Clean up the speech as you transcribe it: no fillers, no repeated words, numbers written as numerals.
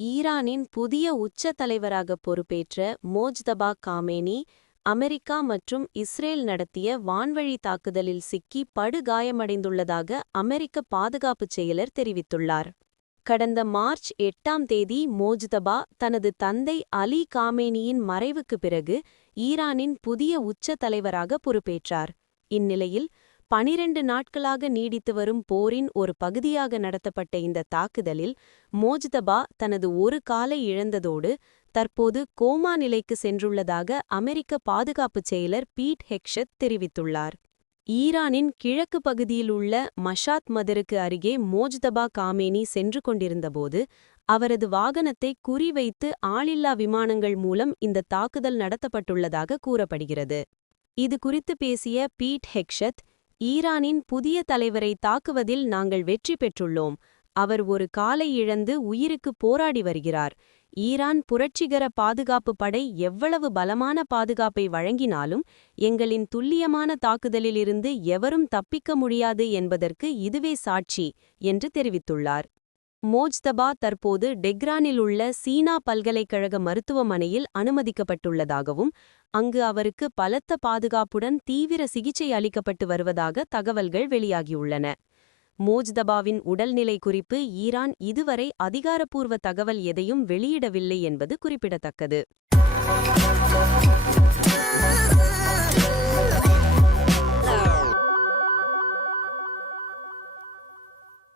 ஈரானின் புதிய உச்ச தலைவராக பொறுப்பேற்ற மோஜ்தபா காமேனி அமெரிக்கா மற்றும் இஸ்ரேல் நடத்திய வான்வழி தாக்குதலில் சிக்கி படுகாயமடைந்துள்ளதாக அமெரிக்க பாதுகாப்புச் செயலர் தெரிவித்துள்ளார். கடந்த மார்ச் 8ஆம் தேதி மோஜ்தபா தனது தந்தை அலி காமேனியின் மறைவுக்கு பிறகு ஈரானின் புதிய உச்ச தலைவராக பொறுப்பேற்றார். இந்நிலையில் 12 நாட்களாக நீடித்து வரும் போரின் ஒரு பகுதியாக நடத்தப்பட்ட இந்த தாக்குதலில் மோஜ்தபா தனது ஒரு காலை இழந்ததோடு தற்போது கோமா நிலைக்கு சென்றுள்ளதாக அமெரிக்க பாதுகாப்புச் செயலர் பீட் ஹெக்ஸெத் தெரிவித்துள்ளார். ஈரானின் கிழக்கு பகுதியில் உள்ள மஷாத் மதருக்கு அருகே மோஜ்தபா காமேனி சென்று கொண்டிருந்தபோது அவரது வாகனத்தை குறிவைத்து ஆளில்லா விமானங்கள் மூலம் இந்த தாக்குதல் நடத்தப்பட்டுள்ளதாக கூறப்படுகிறது. இது குறித்து பேசிய பீட் ஹெக்ஸெத், ஈரானின் புதிய தலைவரை தாக்குவதில் நாங்கள் வெற்றி பெற்றுள்ளோம். அவர் ஒரு காலை இழந்து உயிருக்கு போராடி வருகிறார். ஈரான் புரட்சிகர பாதுகாப்பு படை எவ்வளவு பலமான பாதுகாப்பை வழங்கினாலும் எங்களின் துல்லியமான தாக்குதலிலிருந்து எவரும் தப்பிக்க முடியாது என்பதற்கு இதுவே சாட்சி என்று தெரிவித்துள்ளார். மோஜ்தபா தற்போது டெஹ்ரானில் உள்ள சீனா பல்கலைக்கழக மருத்துவமனையில் அனுமதிக்கப்பட்டுள்ளதாகவும் அங்கு அவருக்கு பலத்த பாதுகாப்புடன் தீவிர சிகிச்சை அளிக்கப்பட்டு வருவதாக தகவல்கள் வெளியாகியுள்ளன. மோஜ்தபாவின் உடல்நிலை குறித்து ஈரான் இதுவரை அதிகாரப்பூர்வ தகவல் எதையும் வெளியிடவில்லை என்பது குறிப்பிடத்தக்கது.